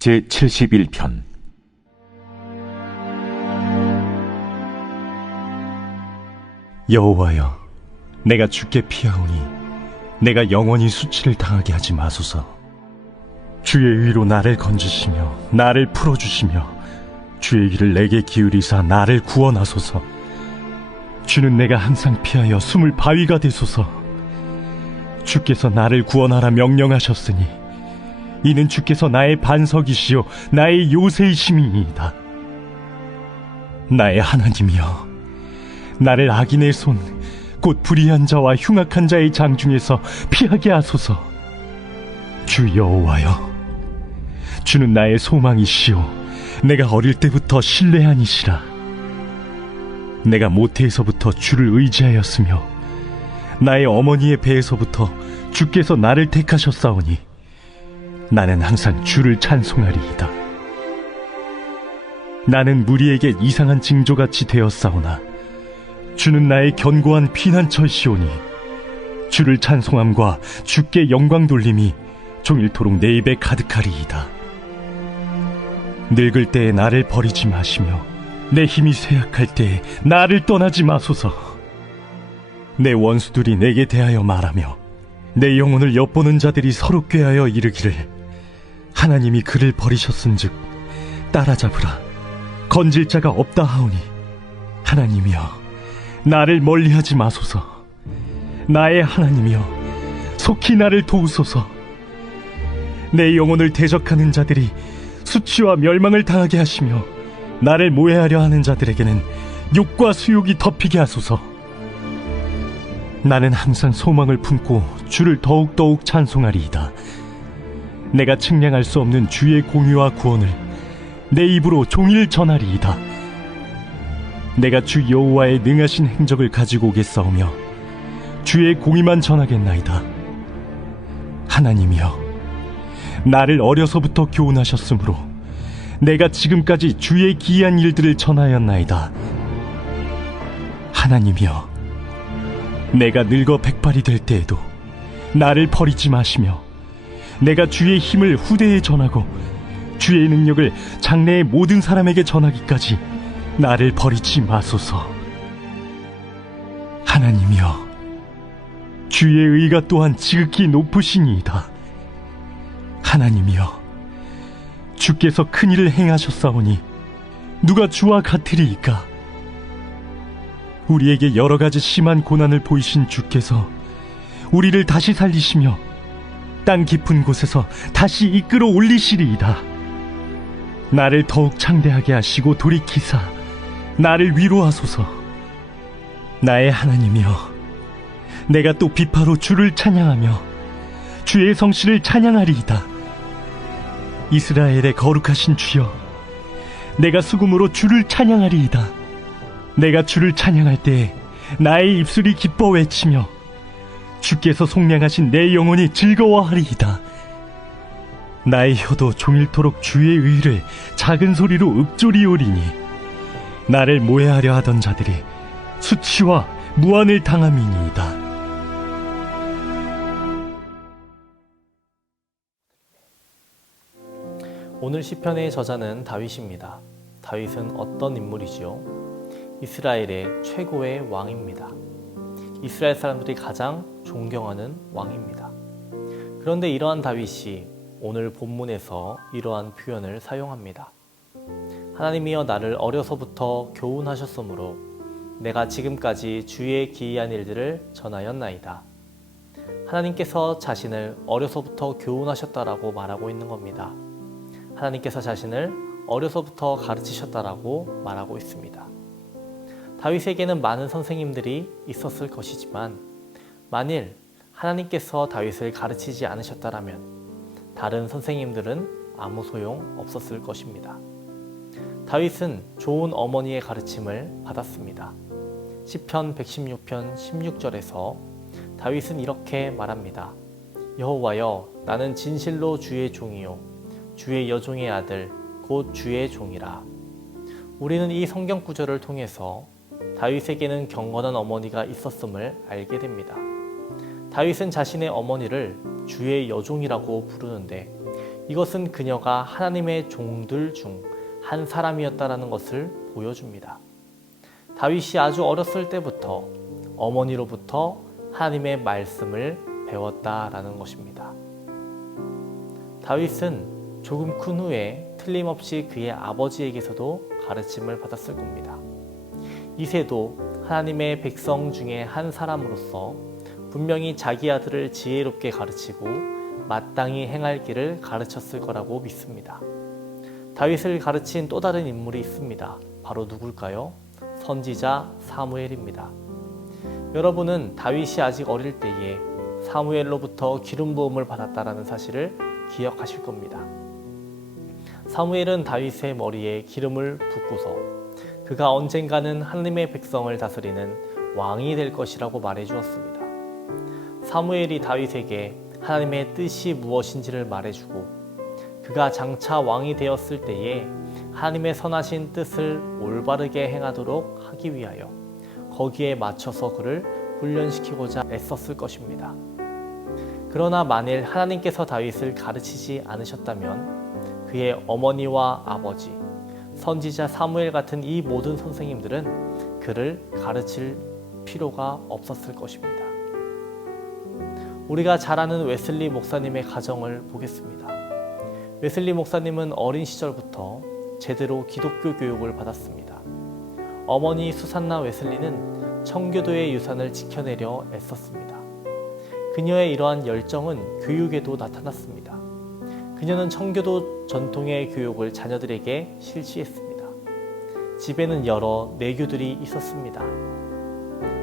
제71편. 여호와여, 내가 주께 피하오니 내가 영원히 수치를 당하게 하지 마소서. 주의 의로 나를 건지시며 나를 풀어주시며 주의 귀를 내게 기울이사 나를 구원하소서. 주는 내가 항상 피하여 숨을 바위가 되소서. 주께서 나를 구원하라 명령하셨으니 이는 주께서 나의 반석이시요 나의 요새이심이니이다. 나의 하나님이여, 나를 악인의 손 곧 불의한 자와 흉악한 자의 장중에서 피하게 하소서. 주 여호와여, 주는 나의 소망이시요 내가 어릴 때부터 신뢰하니시라. 내가 모태에서부터 주를 의지하였으며 나의 어머니의 배에서부터 주께서 나를 택하셨사오니 나는 항상 주를 찬송하리이다. 나는 무리에게 이상한 징조같이 되었사오나 주는 나의 견고한 피난처시오니 주를 찬송함과 주께 영광 돌림이 종일토록 내 입에 가득하리이다. 늙을 때에 나를 버리지 마시며 내 힘이 쇠약할 때에 나를 떠나지 마소서. 내 원수들이 내게 대하여 말하며 내 영혼을 엿보는 자들이 서로 꾀하여 이르기를 하나님이 그를 버리셨은즉 따라잡으라, 건질 자가 없다 하오니 하나님이여, 나를 멀리하지 마소서. 나의 하나님이여, 속히 나를 도우소서. 내 영혼을 대적하는 자들이 수치와 멸망을 당하게 하시며 나를 모해하려 하는 자들에게는 욕과 수욕이 덮이게 하소서. 나는 항상 소망을 품고 주를 더욱더욱 찬송하리이다. 내가 측량할 수 없는 주의 공의와 구원을 내 입으로 종일 전하리이다. 내가 주 여호와의 능하신 행적을 가지고 오겠사오며 주의 공의만 전하겠나이다. 하나님이여, 나를 어려서부터 교훈하셨으므로 내가 지금까지 주의 기이한 일들을 전하였나이다. 하나님이여, 내가 늙어 백발이 될 때에도 나를 버리지 마시며 내가 주의 힘을 후대에 전하고 주의 능력을 장래의 모든 사람에게 전하기까지 나를 버리지 마소서. 하나님이여, 주의 의가 또한 지극히 높으시니이다. 하나님이여, 주께서 큰 일을 행하셨사오니 누가 주와 같으리이까? 우리에게 여러 가지 심한 고난을 보이신 주께서 우리를 다시 살리시며 땅 깊은 곳에서 다시 이끌어 올리시리이다. 나를 더욱 창대하게 하시고 돌이키사 나를 위로하소서. 나의 하나님이여, 내가 또 비파로 주를 찬양하며 주의 성실을 찬양하리이다. 이스라엘의 거룩하신 주여, 내가 수금으로 주를 찬양하리이다. 내가 주를 찬양할 때에 나의 입술이 기뻐 외치며 주께서 속량하신 내 영혼이 즐거워하리이다. 나의 혀도 종일토록 주의 의를 작은 소리로 읊조리오리니 나를 모해하려 하던 자들이 수치와 무한을 당함이니이다. 오늘 시편의 저자는 다윗입니다. 다윗은 어떤 인물이지요? 이스라엘의 최고의 왕입니다. 이스라엘 사람들이 가장 존경하는 왕입니다. 그런데 이러한 다윗이 오늘 본문에서 이러한 표현을 사용합니다. 하나님이여, 나를 어려서부터 교훈하셨으므로 내가 지금까지 주의 기이한 일들을 전하였나이다. 하나님께서 자신을 어려서부터 교훈하셨다라고 말하고 있는 겁니다. 하나님께서 자신을 어려서부터 가르치셨다라고 말하고 있습니다. 다윗에게는 많은 선생님들이 있었을 것이지만 만일 하나님께서 다윗을 가르치지 않으셨다라면 다른 선생님들은 아무 소용 없었을 것입니다. 다윗은 좋은 어머니의 가르침을 받았습니다. 시편 116편 16절에서 다윗은 이렇게 말합니다. 여호와여, 나는 진실로 주의 종이요 주의 여종의 아들 곧 주의 종이라. 우리는 이 성경 구절을 통해서 다윗에게는 경건한 어머니가 있었음을 알게 됩니다. 다윗은 자신의 어머니를 주의 여종이라고 부르는데 이것은 그녀가 하나님의 종들 중 한 사람이었다라는 것을 보여줍니다. 다윗이 아주 어렸을 때부터 어머니로부터 하나님의 말씀을 배웠다라는 것입니다. 다윗은 조금 큰 후에 틀림없이 그의 아버지에게서도 가르침을 받았을 겁니다. 이새도 하나님의 백성 중에 한 사람으로서 분명히 자기 아들을 지혜롭게 가르치고 마땅히 행할 길을 가르쳤을 거라고 믿습니다. 다윗을 가르친 또 다른 인물이 있습니다. 바로 누굴까요? 선지자 사무엘입니다. 여러분은 다윗이 아직 어릴 때에 사무엘로부터 기름 부음을 받았다라는 사실을 기억하실 겁니다. 사무엘은 다윗의 머리에 기름을 붓고서 그가 언젠가는 하나님의 백성을 다스리는 왕이 될 것이라고 말해 주었습니다. 사무엘이 다윗에게 하나님의 뜻이 무엇인지를 말해주고 그가 장차 왕이 되었을 때에 하나님의 선하신 뜻을 올바르게 행하도록 하기 위하여 거기에 맞춰서 그를 훈련시키고자 애썼을 것입니다. 그러나 만일 하나님께서 다윗을 가르치지 않으셨다면 그의 어머니와 아버지, 선지자 사무엘 같은 이 모든 선생님들은 그를 가르칠 필요가 없었을 것입니다. 우리가 잘 아는 웨슬리 목사님의 가정을 보겠습니다. 웨슬리 목사님은 어린 시절부터 제대로 기독교 교육을 받았습니다. 어머니 수산나 웨슬리는 청교도의 유산을 지켜내려 애썼습니다. 그녀의 이러한 열정은 교육에도 나타났습니다. 그녀는 청교도 전통의 교육을 자녀들에게 실시했습니다. 집에는 여러 내교들이 있었습니다.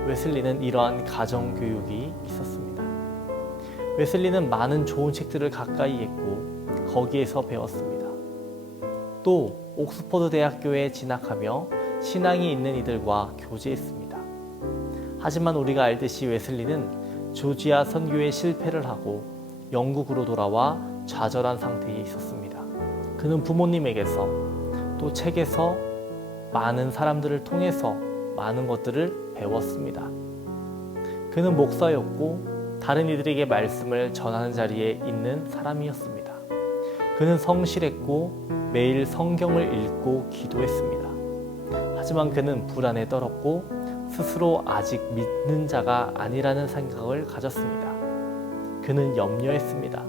웨슬리는 이러한 가정 교육이 있었습니다. 웨슬리는 많은 좋은 책들을 가까이 했고 거기에서 배웠습니다. 또 옥스퍼드 대학교에 진학하며 신앙이 있는 이들과 교제했습니다. 하지만 우리가 알듯이 웨슬리는 조지아 선교에 실패를 하고 영국으로 돌아와 좌절한 상태에 있었습니다. 그는 부모님에게서 또 책에서 많은 사람들을 통해서 많은 것들을 배웠습니다. 그는 목사였고 다른 이들에게 말씀을 전하는 자리에 있는 사람이었습니다. 그는 성실했고 매일 성경을 읽고 기도했습니다. 하지만 그는 불안에 떨었고 스스로 아직 믿는 자가 아니라는 생각을 가졌습니다. 그는 염려했습니다.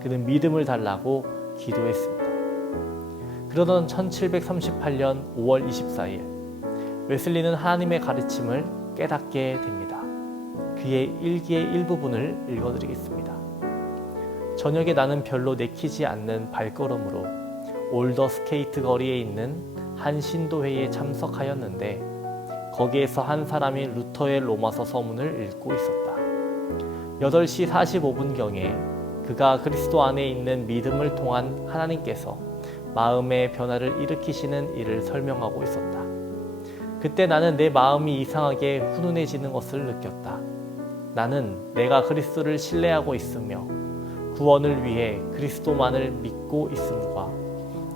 그는 믿음을 달라고 기도했습니다. 그러던 1738년 5월 24일 웨슬리는 하나님의 가르침을 깨닫게 됩니다. 그의 일기의 일부분을 읽어드리겠습니다. 저녁에 나는 별로 내키지 않는 발걸음으로 올더 스케이트 거리에 있는 한 신도회에 참석하였는데 거기에서 한 사람이 루터의 로마서 서문을 읽고 있었다. 8시 45분경에 그가 그리스도 안에 있는 믿음을 통한 하나님께서 마음의 변화를 일으키시는 일을 설명하고 있었다. 그때 나는 내 마음이 이상하게 훈훈해지는 것을 느꼈다. 나는 내가 그리스도를 신뢰하고 있으며 구원을 위해 그리스도만을 믿고 있음과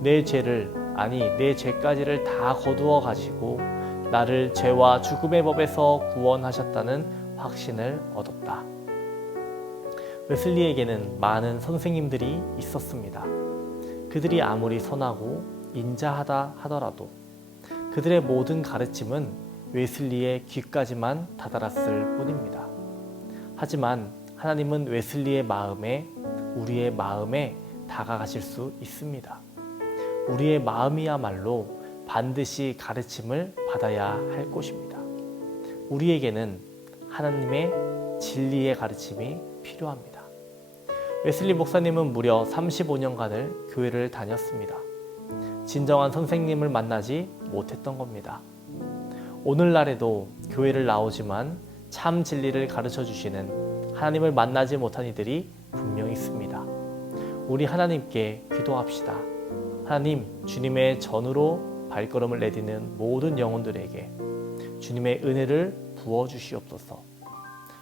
내 죄를 아니 내 죄까지를 다 거두어 가지고 나를 죄와 죽음의 법에서 구원하셨다는 확신을 얻었다. 웨슬리에게는 많은 선생님들이 있었습니다. 그들이 아무리 선하고 인자하다 하더라도 그들의 모든 가르침은 웨슬리의 귀까지만 다다랐을 뿐입니다. 하지만 하나님은 웨슬리의 마음에 우리의 마음에 다가가실 수 있습니다. 우리의 마음이야말로 반드시 가르침을 받아야 할 것입니다. 우리에게는 하나님의 진리의 가르침이 필요합니다. 웨슬리 목사님은 무려 35년간을 교회를 다녔습니다. 진정한 선생님을 만나지 못했던 겁니다. 오늘날에도 교회를 나오지만 참 진리를 가르쳐 주시는 하나님을 만나지 못한 이들이 분명히 있습니다. 우리 하나님께 기도합시다. 하나님, 주님의 전으로 발걸음을 내디는 모든 영혼들에게 주님의 은혜를 부어주시옵소서.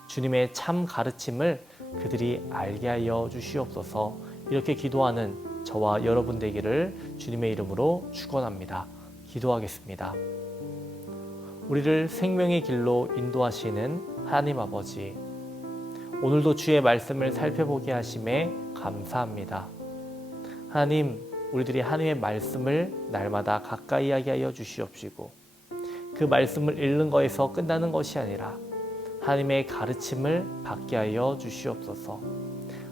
주님의 참 가르침을 그들이 알게 하여 주시옵소서. 이렇게 기도하는 저와 여러분 되기를 주님의 이름으로 축원합니다. 기도하겠습니다. 우리를 생명의 길로 인도하시는 하나님 아버지, 오늘도 주의 말씀을 살펴보게 하심에 감사합니다. 하나님, 우리들이 하나님의 말씀을 날마다 가까이 하게 하여 주시옵시고 그 말씀을 읽는 것에서 끝나는 것이 아니라 하나님의 가르침을 받게 하여 주시옵소서.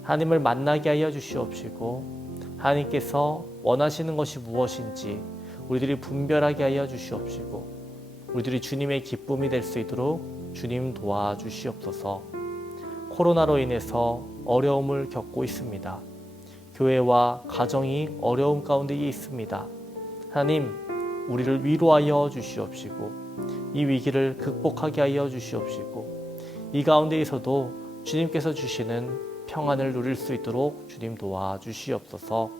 하나님을 만나게 하여 주시옵시고 하나님께서 원하시는 것이 무엇인지 우리들이 분별하게 하여 주시옵시고 우리들이 주님의 기쁨이 될 수 있도록 주님 도와주시옵소서. 코로나로 인해서 어려움을 겪고 있습니다. 교회와 가정이 어려움 가운데 있습니다. 하나님, 우리를 위로하여 주시옵시고 이 위기를 극복하게 하여 주시옵시고 이 가운데에서도 주님께서 주시는 평안을 누릴 수 있도록 주님 도와주시옵소서.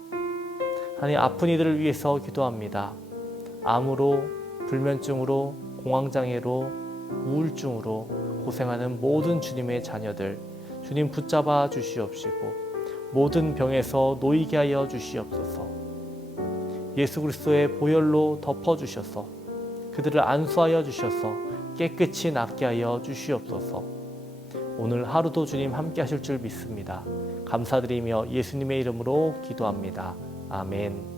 하나님, 아픈 이들을 위해서 기도합니다. 암으로, 불면증으로, 공황장애로, 우울증으로 고생하는 모든 주님의 자녀들 주님 붙잡아 주시옵시고 모든 병에서 놓이게 하여 주시옵소서. 예수 그리스도의 보혈로 덮어주셔서 그들을 안수하여 주셔서 깨끗이 낫게 하여 주시옵소서. 오늘 하루도 주님 함께 하실 줄 믿습니다. 감사드리며 예수님의 이름으로 기도합니다. 아멘.